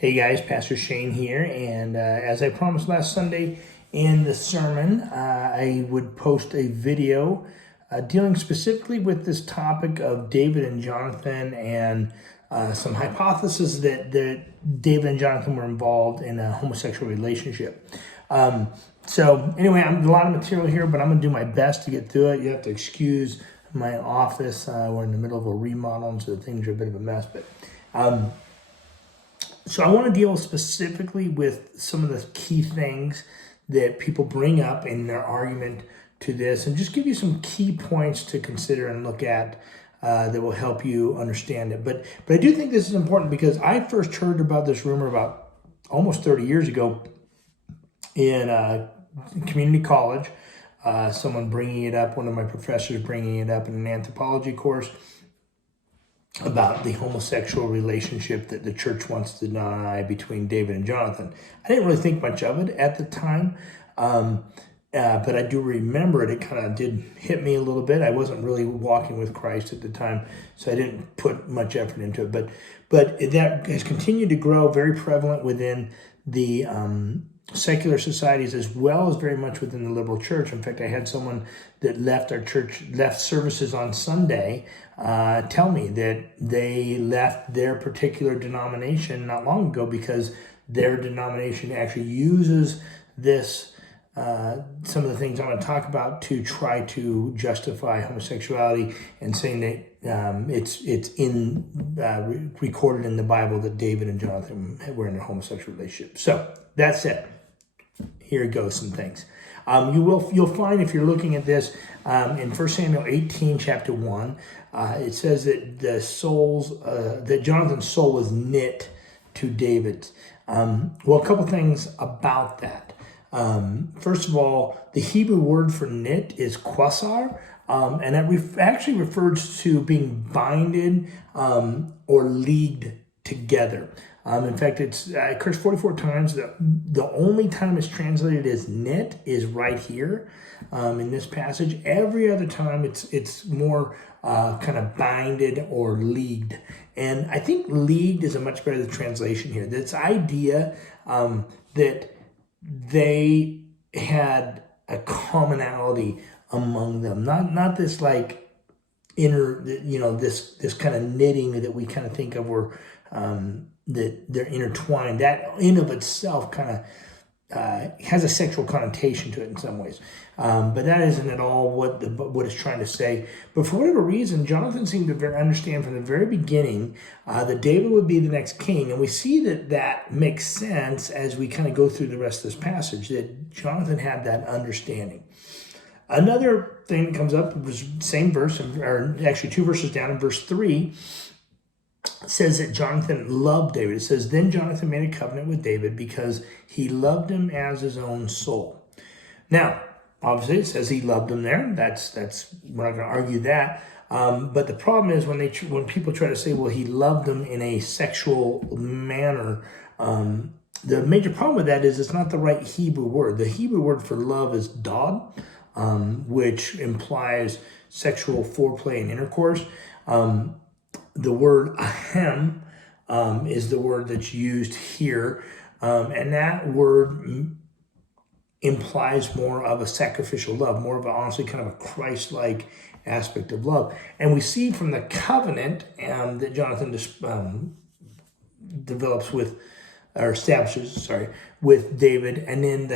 Hey guys, Pastor Shane here, and as I promised last Sunday in the sermon, I would post a video dealing specifically with this topic of David and Jonathan and some hypotheses that David and Jonathan were involved in a homosexual relationship. So anyway, I'm a lot of material here, but I'm going to do my best to get through it. You have to excuse my office. We're in the middle of a remodel, so things are a bit of a mess, but so I want to deal specifically with some of the key things that people bring up in their argument to this and just give you some key points to consider and look at that will help you understand it. But I do think this is important because I first heard about this rumor about almost 30 years ago in community college. Someone bringing it up, one of my professors bringing it up in an anthropology course, about the homosexual relationship that the church wants to deny between David and Jonathan. I didn't really think much of it at the time, but I do remember it. It kind of did hit me a little bit. I wasn't really walking with Christ at the time, so I didn't put much effort into it. But that has continued to grow, very prevalent within the secular societies as well as very much within the liberal church. In fact, I had someone that left our church, left services on Sunday, tell me that they left their particular denomination not long ago because their denomination actually uses this, some of the things I'm going to talk about to try to justify homosexuality and saying that it's recorded in the Bible that David and Jonathan were in a homosexual relationship. So that said, here goes some things. You'll find if you're looking at this in 1 Samuel 18, chapter 1, it says that that Jonathan's soul was knit to David's. Well, a couple things about that. First of all, the Hebrew word for knit is quasar, and that actually refers to being binded or leagued together. In fact, it occurs 44 times. The only time it's translated as knit is right here in this passage. Every other time it's more kind of binded or leagued. And I think leagued is a much better translation here. This idea that they had a commonality among them, not this like inner, this kind of knitting that we kind of think of where that they're intertwined. That in of itself kind of has a sexual connotation to it in some ways, but that isn't at all what it's trying to say. But for whatever reason, Jonathan seemed to understand from the very beginning that David would be the next king, and we see that makes sense as we kind of go through the rest of this passage, that Jonathan had that understanding. Another thing that comes up was same verse, or actually 2 verses down in verse 3, says that Jonathan loved David. It says, then Jonathan made a covenant with David because he loved him as his own soul. Now, obviously it says he loved him there. That's we're not going to argue that. But the problem is when people try to say, well, he loved them in a sexual manner, the major problem with that is it's not the right Hebrew word. The Hebrew word for love is dod, which implies sexual foreplay and intercourse. The word ahem is the word that's used here, and that word implies more of a sacrificial love, more of honestly kind of a Christ-like aspect of love. And we see from the covenant that Jonathan develops with, or establishes, with David, and then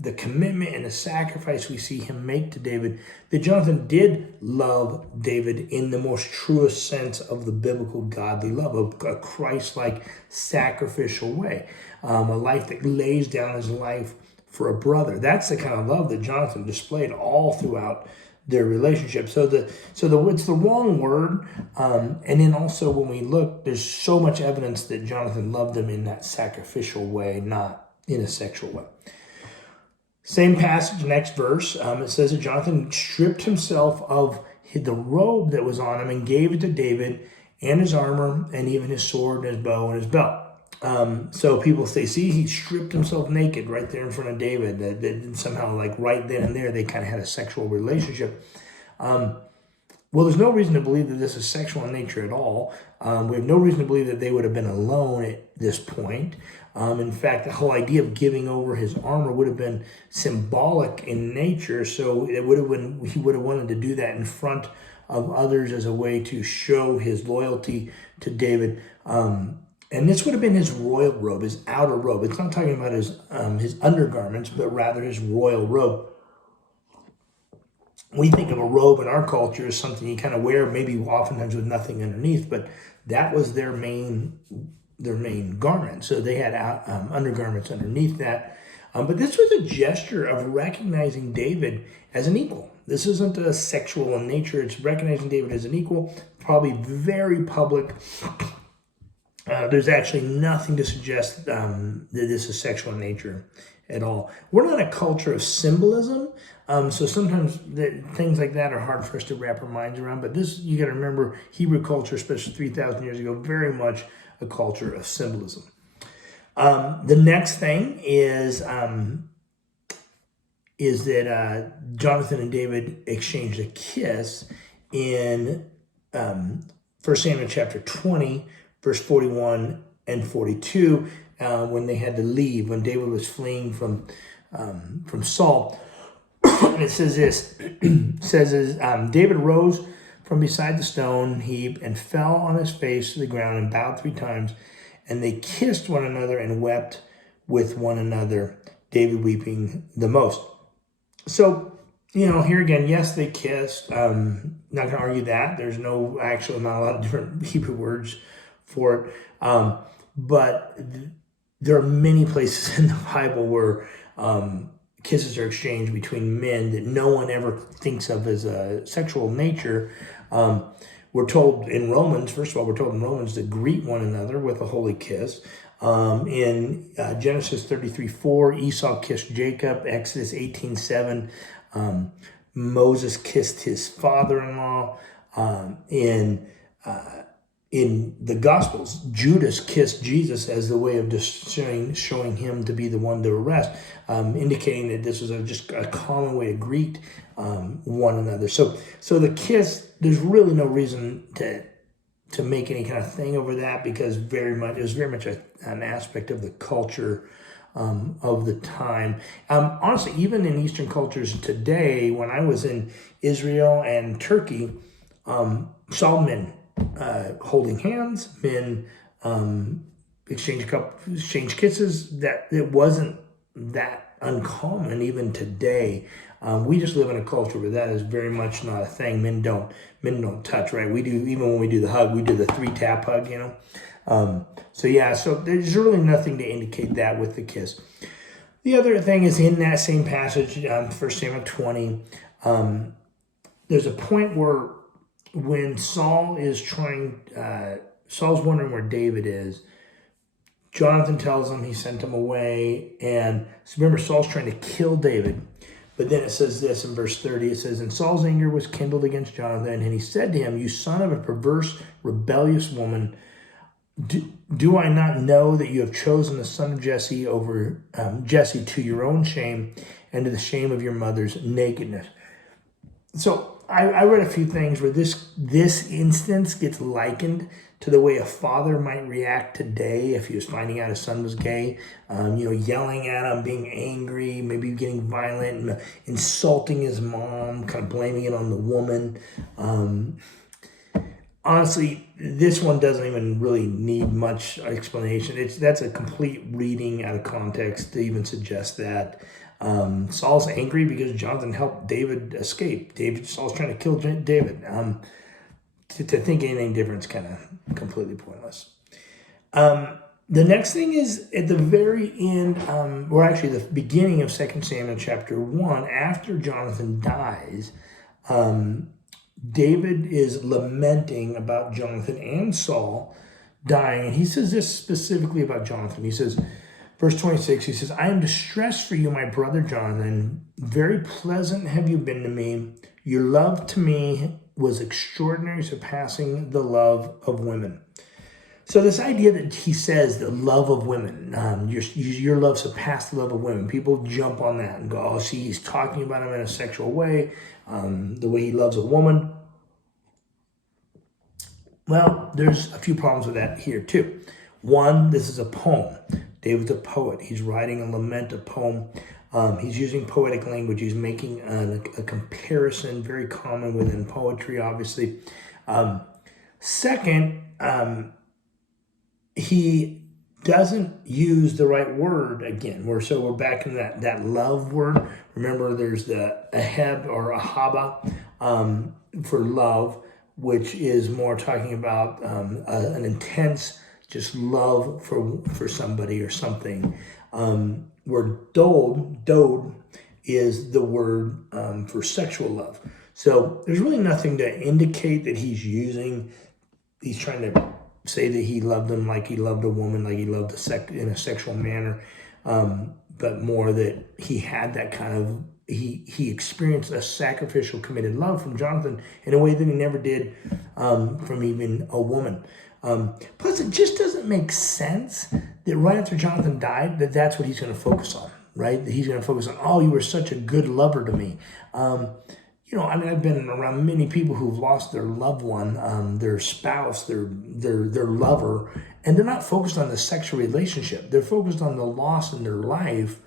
the commitment and the sacrifice we see him make to David, that Jonathan did love David in the most truest sense of the biblical godly love, a Christ-like sacrificial way, a life that lays down his life for a brother. That's the kind of love that Jonathan displayed all throughout their relationship. So it's the wrong word, and then also when we look, there's so much evidence that Jonathan loved them in that sacrificial way, not in a sexual way. Same passage, next verse, it says that Jonathan stripped himself of the robe that was on him and gave it to David, and his armor, and even his sword, and his bow, and his belt. So people say, see, he stripped himself naked right there in front of David. That somehow, like right then and there, they kind of had a sexual relationship. Well, there's no reason to believe that this is sexual in nature at all. We have no reason to believe that they would have been alone at this point. In fact, the whole idea of giving over his armor would have been symbolic in nature. So it would have been, he would have wanted to do that in front of others as a way to show his loyalty to David. And this would have been his royal robe, his outer robe. It's not talking about his undergarments, but rather his royal robe. We think of a robe in our culture as something you kind of wear, maybe oftentimes with nothing underneath, but that was their main garment. So they had undergarments underneath that. But this was a gesture of recognizing David as an equal. This isn't a sexual in nature. It's recognizing David as an equal, probably very public. There's actually nothing to suggest that this is sexual in nature at all. We're not a culture of symbolism, so sometimes things like that are hard for us to wrap our minds around. But this, you got to remember, Hebrew culture, especially 3,000 years ago, very much a culture of symbolism. The next thing is that Jonathan and David exchanged a kiss in 1 Samuel chapter 20, verse 41 and 42, when they had to leave, when David was fleeing from Saul. And it says this, David rose from beside the stone heap and fell on his face to the ground and bowed 3 times. And they kissed one another and wept with one another, David weeping the most. So, here again, yes, they kissed. Not going to argue that. There's not a lot of different Hebrew words for it. But there are many places in the Bible where kisses are exchanged between men that no one ever thinks of as a sexual nature. We're told in Romans, to greet one another with a holy kiss. In Genesis 33:4, Esau kissed Jacob. Exodus 18:7, Moses kissed his father-in-law. In the Gospels, Judas kissed Jesus as the way of just showing him to be the one to arrest, indicating that this was just a common way to greet one another. So the kiss, there's really no reason to make any kind of thing over that, because it was very much an aspect of the culture of the time. Honestly, even in Eastern cultures today, when I was in Israel and Turkey, saw men holding hands, men exchange kisses. That it wasn't that uncommon even today. We just live in a culture where that is very much not a thing. Men don't touch, right? We do, even when we do the hug, we do the 3-tap hug, So there's really nothing to indicate that with the kiss. The other thing is in that same passage, 1 Samuel 20, there's a point where when Saul's wondering where David is, Jonathan tells him he sent him away. And so remember, Saul's trying to kill David. But then it says this in verse 30, it says, and Saul's anger was kindled against Jonathan, and he said to him, you son of a perverse, rebellious woman, do I not know that you have chosen the son of Jesse over Jesse to your own shame and to the shame of your mother's nakedness? So I read a few things where this instance gets likened to the way a father might react today if he was finding out his son was gay, yelling at him, being angry, maybe getting violent, and insulting his mom, kind of blaming it on the woman. Honestly, this one doesn't even really need much explanation. That's a complete reading out of context to even suggest that. Saul's angry because Jonathan helped David escape. Saul's trying to kill David. To think anything different is kind of completely pointless. The next thing is at the very end, or actually the beginning of 2 Samuel chapter 1, after Jonathan dies, David is lamenting about Jonathan and Saul dying. And he says this specifically about Jonathan. He says, verse 26, he says, I am distressed for you, my brother Jonathan. Very pleasant have you been to me. Your love to me was extraordinary, surpassing the love of women. So this idea that he says the love of women, your love surpassed the love of women. People jump on that and go, oh, see, he's talking about him in a sexual way, the way he loves a woman. Well, there's a few problems with that here too. One, this is a poem. David's a poet. He's writing a lament, a poem. He's using poetic language. He's making a comparison, very common within poetry, obviously. Second, he doesn't use the right word again. We're back in that love word. Remember, there's the aheb or ahaba for love, which is more talking about an intense just love for somebody or something. Where dode is the word for sexual love. So there's really nothing to indicate that he's trying to say that he loved them like he loved a woman, like he loved in a sexual manner, but more that he had that kind of, he experienced a sacrificial committed love from Jonathan in a way that he never did from even a woman. Plus, it just doesn't make sense that right after Jonathan died, that's what he's going to focus on, right? He's going to focus on, oh, you were such a good lover to me. I've been around many people who've lost their loved one, their spouse, their lover, and they're not focused on the sexual relationship. They're focused on the loss in their life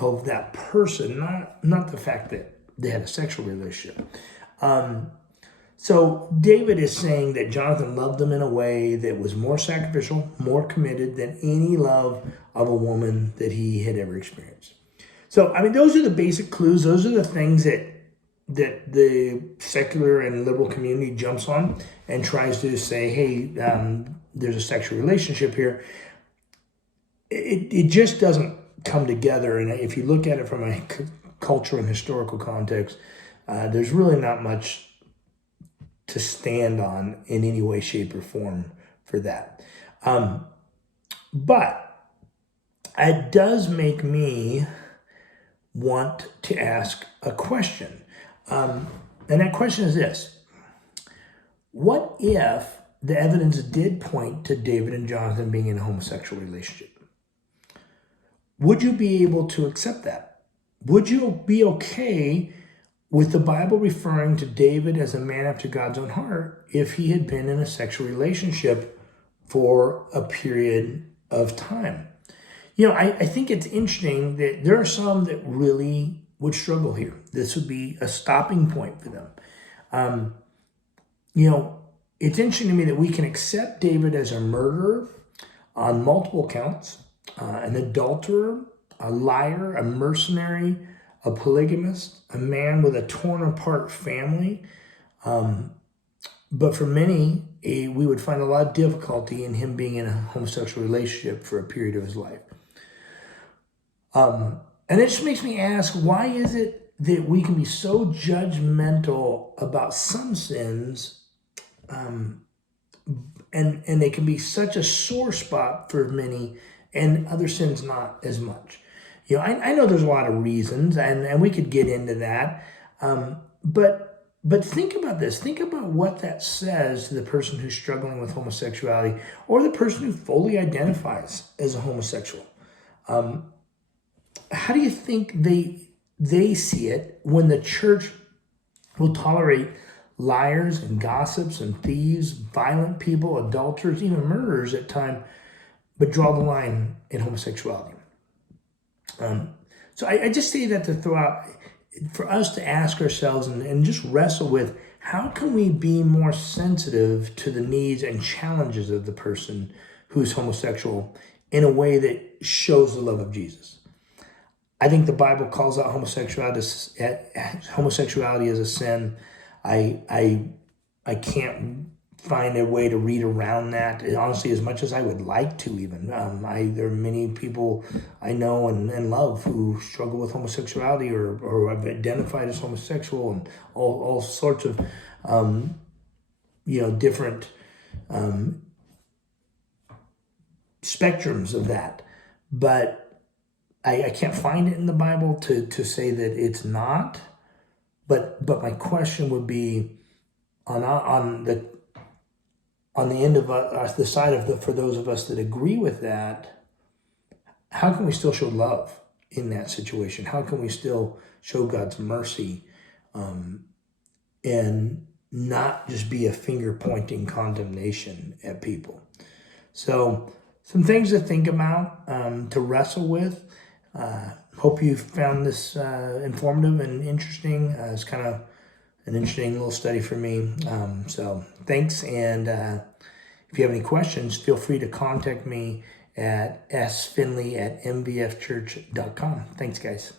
of that person, not the fact that they had a sexual relationship. So David is saying that Jonathan loved them in a way that was more sacrificial, more committed than any love of a woman that he had ever experienced. So, those are the basic clues. Those are the things that the secular and liberal community jumps on and tries to say, hey, there's a sexual relationship here. It just doesn't come together. And if you look at it from a cultural and historical context, there's really not much to stand on in any way, shape, or form for that. But it does make me want to ask a question. And that question is this: what if the evidence did point to David and Jonathan being in a homosexual relationship? Would you be able to accept that? Would you be okay with the Bible referring to David as a man after God's own heart if he had been in a sexual relationship for a period of time? I think it's interesting that there are some that really would struggle here. This would be a stopping point for them. It's interesting to me that we can accept David as a murderer on multiple counts, an adulterer, a liar, a mercenary, a polygamist, a man with a torn apart family. But for many, we would find a lot of difficulty in him being in a homosexual relationship for a period of his life. And it just makes me ask, why is it that we can be so judgmental about some sins, and they can be such a sore spot for many, and other sins not as much? I know there's a lot of reasons, and we could get into that, but think about this. Think about what that says to the person who's struggling with homosexuality, or the person who fully identifies as a homosexual. How do you think they see it when the church will tolerate liars and gossips and thieves, violent people, adulterers, even murderers at times, but draw the line in homosexuality? So I just say that to throw out, for us to ask ourselves and just wrestle with, how can we be more sensitive to the needs and challenges of the person who's homosexual in a way that shows the love of Jesus? I think the Bible calls out homosexuality as a sin. I can't find a way to read around that, honestly, as much as I would like to even. There are many people I know and love who struggle with homosexuality or have identified as homosexual, and all sorts of different spectrums of that. But I can't find it in the Bible to say that it's not. But my question would be, on the end of the side of for those of us that agree with that, how can we still show love in that situation? How can we still show God's mercy, and not just be a finger-pointing condemnation at people. So some things to think about, to wrestle with. Hope you found this informative and interesting. It's kind of an interesting little study for me. So thanks, and if you have any questions, feel free to contact me at sfinley@mvfchurch.com. Thanks, guys.